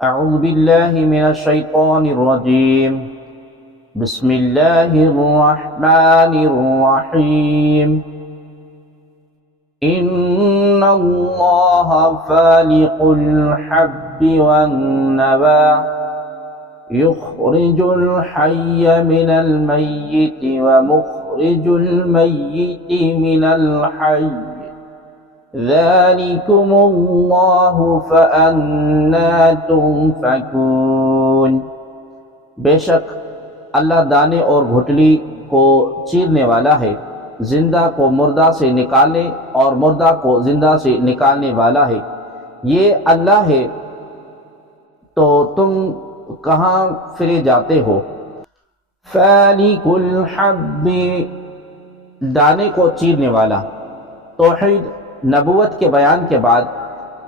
أعوذ بالله من الشيطان الرجيم. بسم الله الرحمن الرحيم. إن الله فالق الحب والنوى يخرج الحي من الميت ومخرج الميت من الحي ذلكم اللہ فأنا تؤفکون. بے شک اللہ دانے اور گھٹلی کو چیرنے والا ہے، زندہ کو مردہ سے نکالنے اور مردہ کو زندہ سے نکالنے والا ہے. یہ اللہ ہے تو تم کہاں پھرے جاتے ہو. فالق الحب، دانے کو چیرنے والا. توحید نبوت کے بیان کے بعد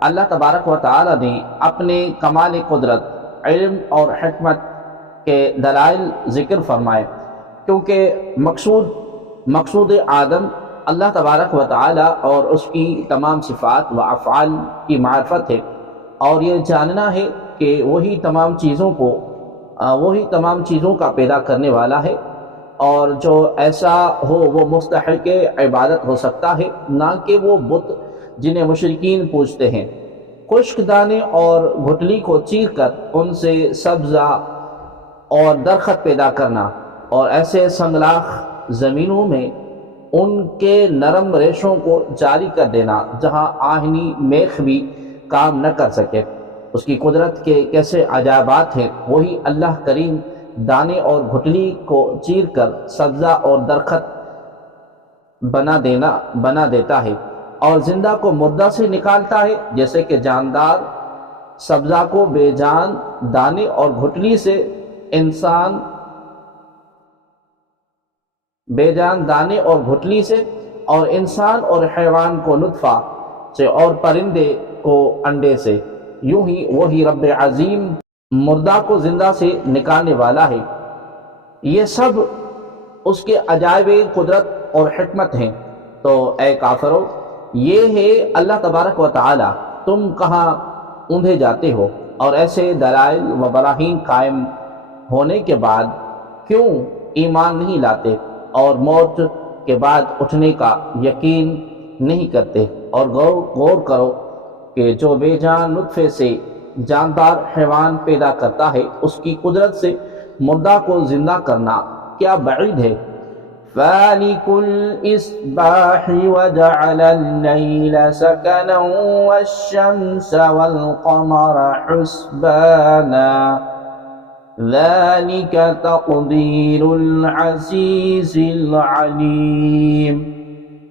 اللہ تبارک و تعالی نے اپنے کمال قدرت، علم اور حکمت کے دلائل ذکر فرمائے، کیونکہ مقصود آدم اللہ تبارک و تعالی اور اس کی تمام صفات و افعال کی معرفت ہے، اور یہ جاننا ہے کہ وہی تمام چیزوں کا پیدا کرنے والا ہے، اور جو ایسا ہو وہ مستحق عبادت ہو سکتا ہے، نہ کہ وہ بت جنہیں مشرکین پوجتے ہیں. خشک دانے اور گھٹلی کو چیر کر ان سے سبزہ اور درخت پیدا کرنا، اور ایسے سنگلاخ زمینوں میں ان کے نرم ریشوں کو جاری کر دینا جہاں آہنی میخ بھی کام نہ کر سکے. اس کی قدرت کے کیسے عجائبات ہیں. وہی اللہ کریم دانے اور گھٹلی کو چیر کر سبزہ اور درخت بنا دیتا ہے، اور زندہ کو مردہ سے نکالتا ہے، جیسے کہ جاندار سبزہ کو بے جان دانے اور گھٹلی سے اور انسان اور حیوان کو نطفہ سے اور پرندے کو انڈے سے. یوں ہی وہی رب عظیم مردہ کو زندہ سے نکالنے والا ہے. یہ سب اس کے عجائب قدرت اور حکمت ہیں. تو اے کافرو، یہ ہے اللہ تبارک و تعالی، تم کہاں اوندھے جاتے ہو؟ اور ایسے دلائل و براہین قائم ہونے کے بعد کیوں ایمان نہیں لاتے اور موت کے بعد اٹھنے کا یقین نہیں کرتے؟ اور غور کرو کہ جو بے جان نطفے سے جاندار حیوان پیدا کرتا ہے، اس کی قدرت سے مردہ کو زندہ کرنا کیا بعید ہے. فالق الإصباح وجعل الليل سكنا والشمس والقمر حسبانا ذلك تقدير العزيز العليم.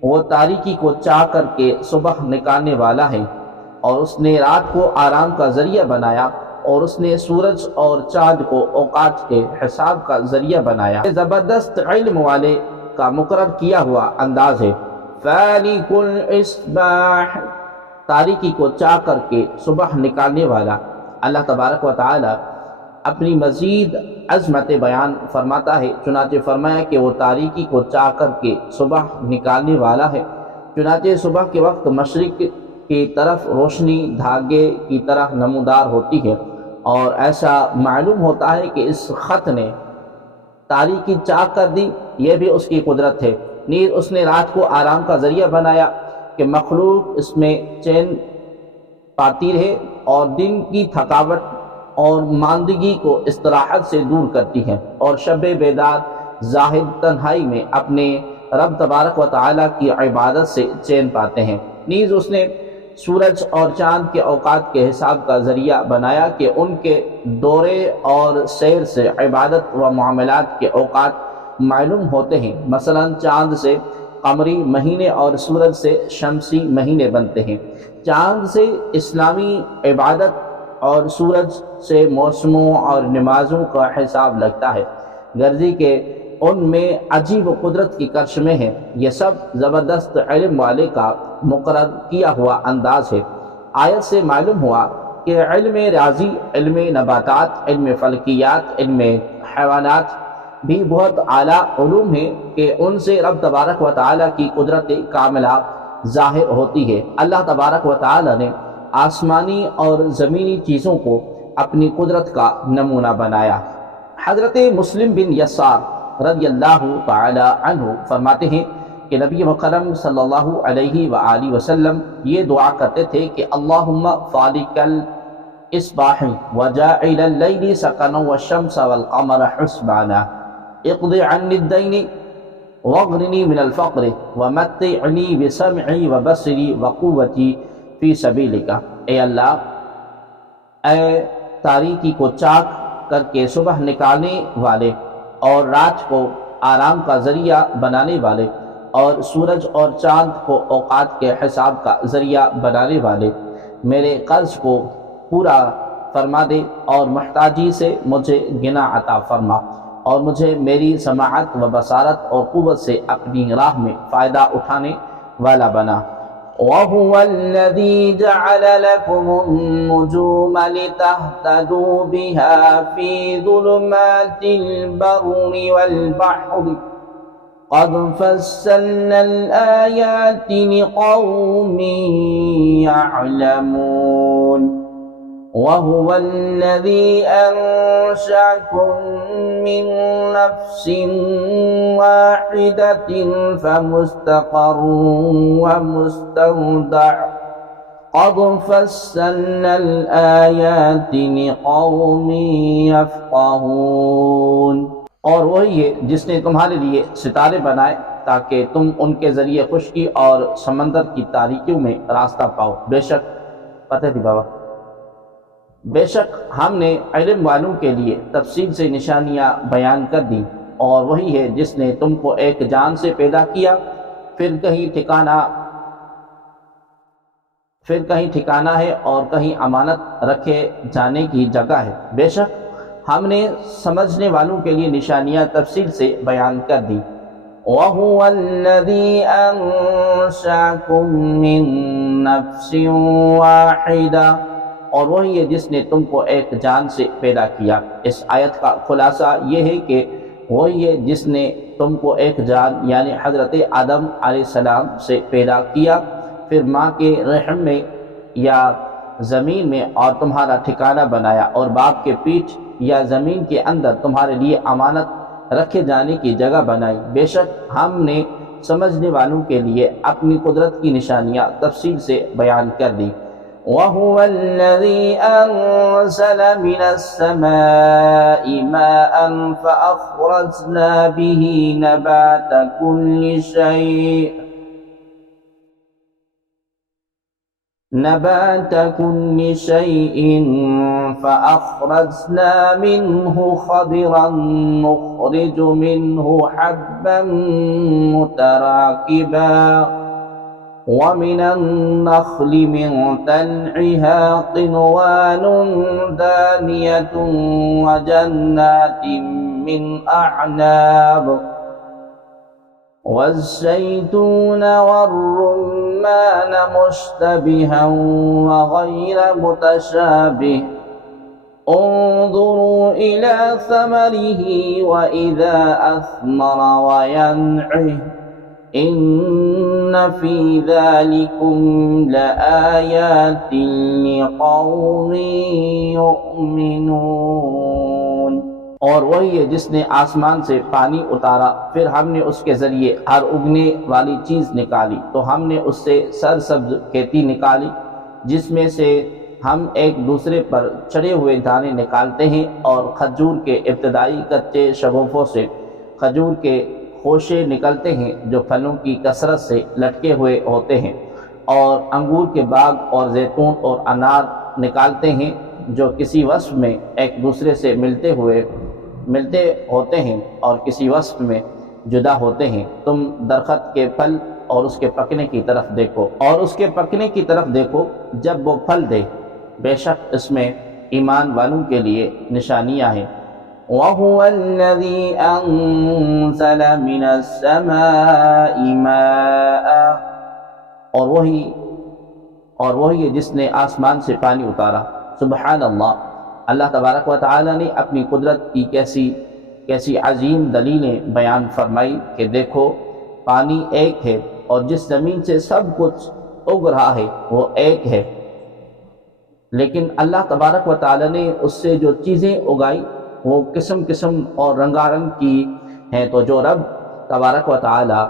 وہ تاریکی کو چاہ کر کے صبح نکالنے والا ہے، اور اس نے رات کو آرام کا ذریعہ بنایا، اور اس نے سورج اور چاند کو اوقات کے حساب کا ذریعہ بنایا. یہ زبردست علم والے کا مقرر کیا ہوا انداز ہے. فالق الاصباح، تاریکی کو چاہ کر کے صبح نکالنے والا. اللہ تبارک و تعالی اپنی مزید عظمت بیان فرماتا ہے. چنانچہ فرمایا کہ وہ تاریکی کو چاہ کر کے صبح نکالنے والا ہے. چنانچہ صبح کے وقت مشرق کی طرف روشنی دھاگے کی طرح نمودار ہوتی ہے، اور ایسا معلوم ہوتا ہے کہ اس خط نے تاریکی چاک کر دی. یہ بھی اس کی قدرت ہے. نیز اس نے رات کو آرام کا ذریعہ بنایا کہ مخلوق اس میں چین پاتی رہے، اور دن کی تھکاوٹ اور ماندگی کو استراحت سے دور کرتی ہے، اور شب بیدار زاہد تنہائی میں اپنے رب تبارک و تعالی کی عبادت سے چین پاتے ہیں. نیز اس نے سورج اور چاند کے اوقات کے حساب کا ذریعہ بنایا کہ ان کے دورے اور سیر سے عبادت و معاملات کے اوقات معلوم ہوتے ہیں. مثلا چاند سے قمری مہینے اور سورج سے شمسی مہینے بنتے ہیں. چاند سے اسلامی عبادت اور سورج سے موسموں اور نمازوں کا حساب لگتا ہے، غرضی کہ ان میں عجیب قدرت کی کرشمیں ہیں. یہ سب زبردست علم والے کا مقرر کیا ہوا انداز ہے. آیت سے معلوم ہوا کہ علم ریاضی، علم نباتات، علم فلکیات، علم حیوانات بھی بہت اعلیٰ علوم ہیں کہ ان سے رب تبارک و تعالی کی قدرت کاملہ ظاہر ہوتی ہے. اللہ تبارک و تعالی نے آسمانی اور زمینی چیزوں کو اپنی قدرت کا نمونہ بنایا۔ حضرت مسلم بن یسار رضی اللہ تعالی عنہ فرماتے ہیں کہ نبی مکرم صلی اللہ علیہ وآلہ وسلم یہ دعا کرتے تھے کہ اللہم فالق الاصباح وجاعل اللیل سکنا والشمس والقمر حسبانا اقض عنی الدین واغننی من الفقر ومتعنی بسمعی وبصری وقوتی فی سبیلک۔ اے اللہ، اے تاریکی کو چاک کر کے صبح نکالنے والے اور رات کو آرام کا ذریعہ بنانے والے اور سورج اور چاند کو اوقات کے حساب کا ذریعہ بنانے والے، میرے قرض کو پورا فرما دے اور محتاجی سے مجھے غنا عطا فرما، اور مجھے میری سماعت و بصارت اور قوت سے اپنی راہ میں فائدہ اٹھانے والا بنا۔ وَهُوَ الَّذِي جَعَلَ لَكُمُ النُّجُومَ لِتَهْتَدُوا بِهَا فِي ظُلُمَاتِ الْبَرِّ وَالْبَحْرِ قَدْ فَصَّلْنَا الْآيَاتِ لِقَوْمٍ يَعْلَمُونَ۔ وَهُوَ الَّذِي أَنشَأَكُم مِّن نَّفْسٍ وَاحِدَةٍ فَمُسْتَقَرٌّ وَمُسْتَوْدَعٌ قَدْ فَصَّلْنَا الْآيَاتِ لِقَوْمٍ يَفْقَهُونَ۔ اور وہی ہے جس نے تمہارے لیے ستارے بنائے تاکہ تم ان کے ذریعے خشکی اور سمندر کی تاریکیوں میں راستہ پاؤ۔ بے شک پتہ تھی بابا، بے شک ہم نے علم والوں کے لیے تفصیل سے نشانیاں بیان کر دیں، اور وہی ہے جس نے تم کو ایک جان سے پیدا کیا، پھر کہیں ٹھکانہ ہے اور کہیں امانت رکھے جانے کی جگہ ہے۔ بے شک ہم نے سمجھنے والوں کے لیے نشانیاں تفصیل سے بیان کر دیں۔ وَهُوَ الَّذِي أَنشَأَكُم مِّن نَّفْسٍ وَاحِدَةٍ، اور وہی ہے جس نے تم کو ایک جان سے پیدا کیا۔ اس آیت کا خلاصہ یہ ہے کہ وہی ہے جس نے تم کو ایک جان یعنی حضرت آدم علیہ السلام سے پیدا کیا، پھر ماں کے رحم میں یا زمین میں اور تمہارا ٹھکانہ بنایا، اور باپ کے پیٹھ یا زمین کے اندر تمہارے لیے امانت رکھے جانے کی جگہ بنائی۔ بے شک ہم نے سمجھنے والوں کے لیے اپنی قدرت کی نشانیاں تفصیل سے بیان کر دی۔ وَهُوَ الَّذِي أَنزَلَ مِنَ السَّمَاءِ مَاءً فَأَخْرَجْنَا بِهِ نَبَاتَ كُلِّ شَيْءٍ فَأَخْرَجْنَا مِنْهُ خَضِرًا نُخْرِجُ مِنْهُ حَبًّا مُتَرَاكِبًا وَمِنَ النَّخْلِ مِن طَلْعِهَا قِنْوَانٌ دَانِيَةٌ وَجَنَّاتٍ مِّنْ أَعْنَابٍ وَالزَّيْتُونَ وَالرُّمَّانَ مُشْتَبِهًا وَغَيْرَ مُتَشَابِهٍ انظُرُوا إِلَى ثَمَرِهِ وَإِذَا أَثْمَرَ وَيَنْعِهِ إِنَّ فِي ذَلِكُمْ لَآيَاتٍ لِقَوْمٍ يُؤْمِنُونَ۔ اور وہی ہے جس نے آسمان سے پانی اتارا، پھر ہم نے اس کے ذریعے ہر اگنے والی چیز نکالی، تو ہم نے اس سے سرسبز کھیتی نکالی جس میں سے ہم ایک دوسرے پر چڑھے ہوئے دانے نکالتے ہیں، اور کھجور کے ابتدائی کچے شگوفوں سے کھجور کے خوشے نکلتے ہیں جو پھلوں کی کثرت سے لٹکے ہوئے ہوتے ہیں، اور انگور کے باغ اور زیتون اور انار نکالتے ہیں جو کسی وصف میں ایک دوسرے سے ملتے ہوتے ہیں اور کسی وصف میں جدا ہوتے ہیں۔ تم درخت کے پھل اور اس کے پکنے کی طرف دیکھو جب وہ پھل دے، بے شک اس میں ایمان والوں کے لیے نشانیاں ہیں۔ وَهُوَ الَّذِي أَنزَلَ مِنَ السَّمَاءِ مَاءً، اور وہی ہے جس نے آسمان سے پانی اتارا۔ سبحان اللہ، اللہ تبارک و تعالی نے اپنی قدرت کی کیسی عظیم دلیلیں بیان فرمائی کہ دیکھو پانی ایک ہے، اور جس زمین سے سب کچھ اگ رہا ہے وہ ایک ہے، لیکن اللہ تبارک و تعالی نے اس سے جو چیزیں اگائی وہ قسم قسم اور رنگارنگ کی ہیں۔ تو جو رب تبارک و تعالی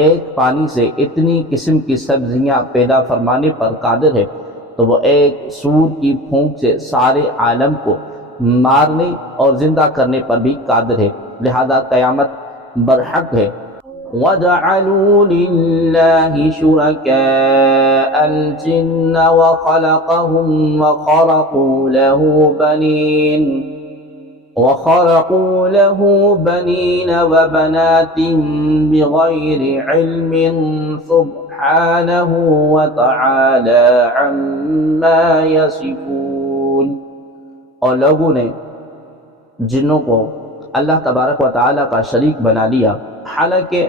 ایک پانی سے اتنی قسم کی سبزیاں پیدا فرمانے پر قادر ہے، تو وہ ایک سور کی پھونک سے سارے عالم کو مارنے اور زندہ کرنے پر بھی قادر ہے، لہذا قیامت برحق ہے۔ وَجَعَلُوا لِلَّهِ شُرَكَاءَ الْجِنَّ وَخَلَقَهُمْ وَخَرَقُوا لَهُ بَنِينَ وَبَنَاتٍ بِغَيْرِ عِلْمٍ سُبْحَانَهُ وَتَعَالَى عَمَّا يَصِفُونَ۔ اور لوگوں نے جنوں کو اللہ تبارک و تعالیٰ کا شریک بنا لیا، حالانکہ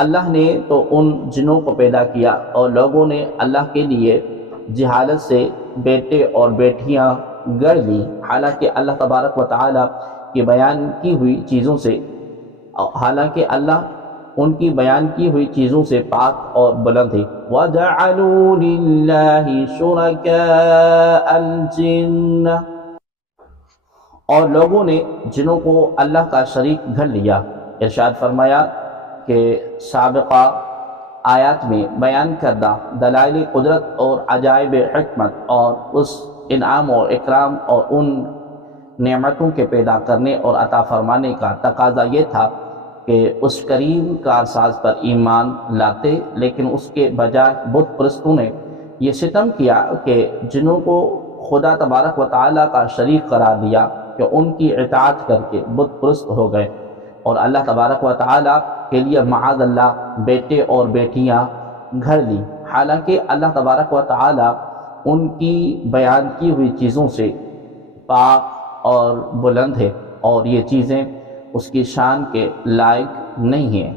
اللہ نے تو ان جنوں کو پیدا کیا اور لوگوں نے اللہ کے لیے جہالت سے بیٹے اور بیٹیاں گڑ لی، حالانکہ اللہ تبارک و تعالیٰ کی بیان کی ہوئی چیزوں سے ان کی بیان کی ہوئی چیزوں سے پاک اور بلند ہے۔ وَجَعَلُوا لِلَّهِ شُرَكَاءَ الْجِنَّ، اور لوگوں نے جنوں کو اللہ کا شریک گھڑ لیا۔ ارشاد فرمایا کہ سابقہ آیات میں بیان کردہ دلائل قدرت اور عجائب حکمت اور اس انعام اور اکرام اور ان نعمتوں کے پیدا کرنے اور عطا فرمانے کا تقاضا یہ تھا کہ اس کریم کارساز پر ایمان لاتے، لیکن اس کے بجائے بت پرستوں نے یہ ستم کیا کہ جنوں کو خدا تبارک و تعالیٰ کا شریک قرار دیا کہ ان کی اطاعت کر کے بت پرست ہو گئے اور اللہ تبارک و تعالیٰ کے لیے معاذ اللہ بیٹے اور بیٹیاں گھڑ لی، حالانکہ اللہ تبارک و تعالیٰ ان کی بیان کی ہوئی چیزوں سے پاک اور بلند ہے اور یہ چیزیں اس کی شان کے لائق نہیں ہیں۔